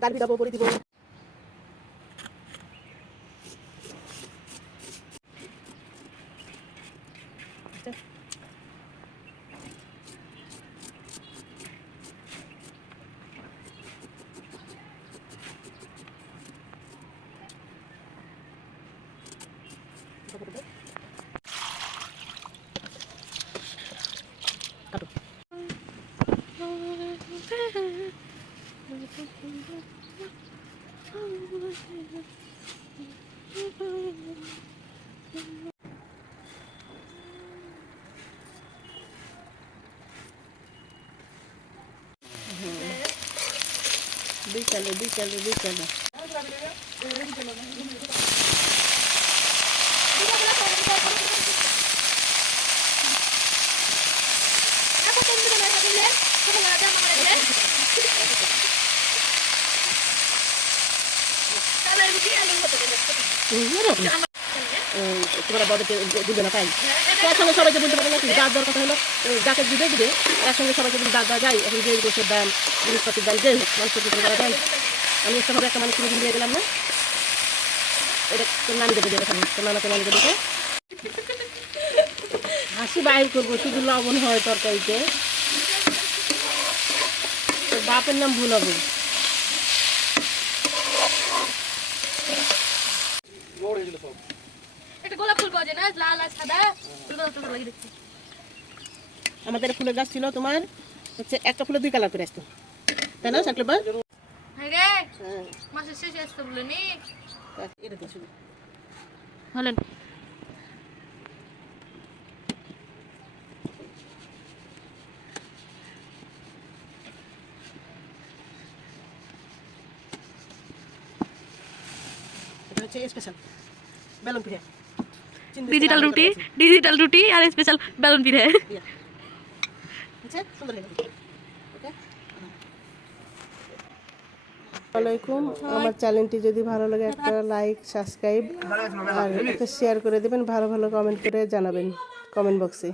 ডাল ভিজাবো করে দিব। বিকালে বিকালে বিকালে তোমার বড়কে দিবে না তাই একসঙ্গে সবাইকে বলতে পারবে নাকি যার দর কথা হলো যাকে দিবে দিবে একসঙ্গে সবাইকে বলি যা যায় এখন যে গোছের দাম জিনিসপত্রের দাম যে মানুষ করা যায় আমি একটাভাবে একটা মানুষ কিনে দিয়ে গেলাম না এটা তোর নানি দেবে দেবে তোর নানাকে নানি দেবে হাসি বাইর করবো শুধু লবণ হয় তরকারিতে তোর বাপের নাম ভুল হবে আমাদের ফুলের গাছ ছিল তোমার হচ্ছে একটা ফুলে 2 কালার করে আসতো তাই না সাকলেবা স্পেশাল বেলুন পিঠা ডিজিটাল রুটি আর স্পেশাল বেলুন পিঠা আসসালামাইকুম আমার চ্যানেলটি যদি ভালো লাগে একটা লাইক সাবস্ক্রাইব আর একটা শেয়ার করে দেবেন ভালো ভালো কমেন্ট করে জানাবেন কমেন্ট বক্সে